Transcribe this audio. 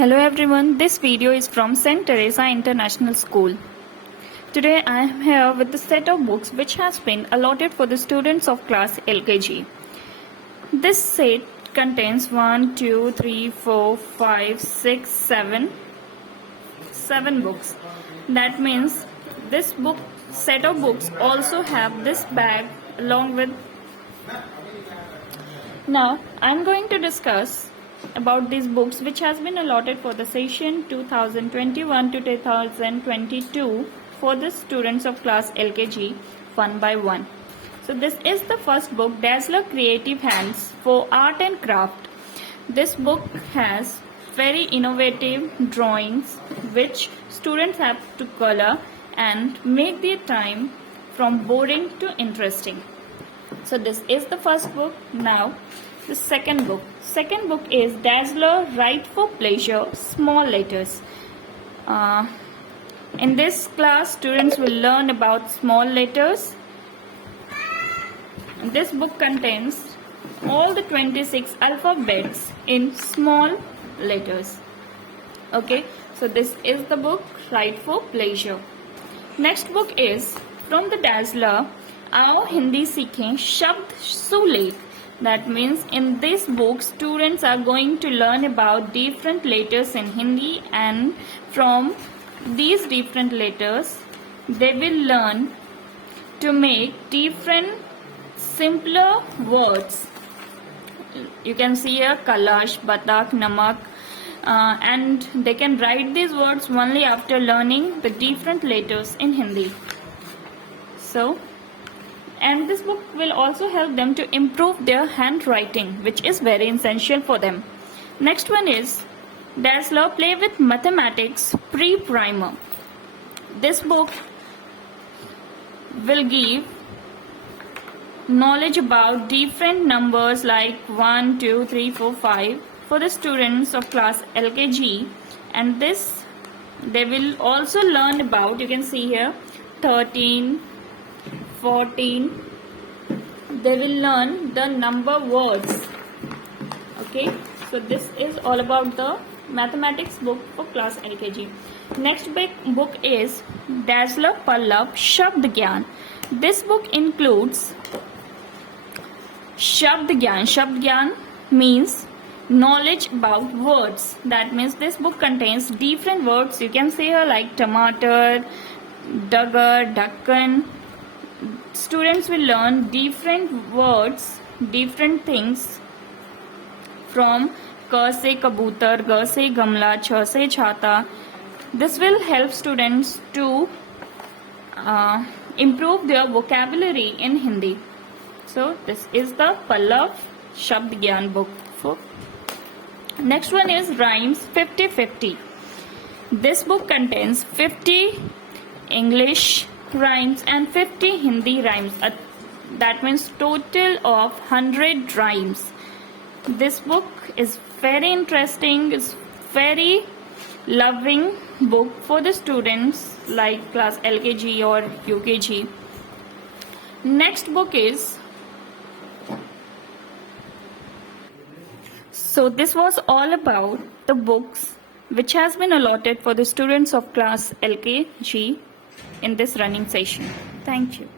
Hello everyone, this video is from St. Teresa International School. Today I am here with the set of books which has been allotted for the students of class LKG. This set contains 1, 2, 3, 4, 5, 6, 7 books. That means this set of books also have this bag along with. Now I am going to discuss about these books which has been allotted for the session 2021 to 2022 for the students of class LKG one by one. So this is the first book, Dazzler Creative Hands for Art and Craft. This book has very innovative drawings which students have to color and make their time from boring to interesting. So this is the first book. Now the second book. Second book is Dazzler Write for Pleasure, Small Letters. In this class, students will learn about small letters. This book contains all the 26 alphabets in small letters. Okay, so this is the book Write for Pleasure. Next book is from the Dazzler, Aao Hindi Seekhein Shabd Sulekh. That means in this book students are going to learn about different letters in Hindi, and from these different letters they will learn to make different simpler words. You can see here Kalash, Batak, Namak, and they can write these words only after learning the different letters in Hindi. And this book will also help them to improve their handwriting, which is very essential for them. Next one is Dazzler Play with Mathematics Pre-Primer. This book will give knowledge about different numbers like 1, 2, 3, 4, 5 for the students of class LKG, and this they will also learn about, you can see here, 13, 14. They will learn the number words. Okay, so this is all about the mathematics book for class LKG. Next book is Dazzler Pallav Shabd Gyan. This book includes Shabd Gyan. Shabd Gyan means knowledge about words. That means this book contains different words. You can see here like tomato, duggar, dakkan. Students will learn different words, different things from Ka se kabutar, Ga se gamla, Cha se chhata. This will help students to improve their vocabulary in Hindi. So this is the Pallav Shabd Gyan book. Next one is Rhymes 50-50. This book contains 50 English rhymes and 50 Hindi rhymes. That means total of 100 rhymes. This book is very interesting. It's very loving book for the students like class LKG or UKG. Next book is, so this was all about the books which has been allotted for the students of class LKG in this running session. Thank you.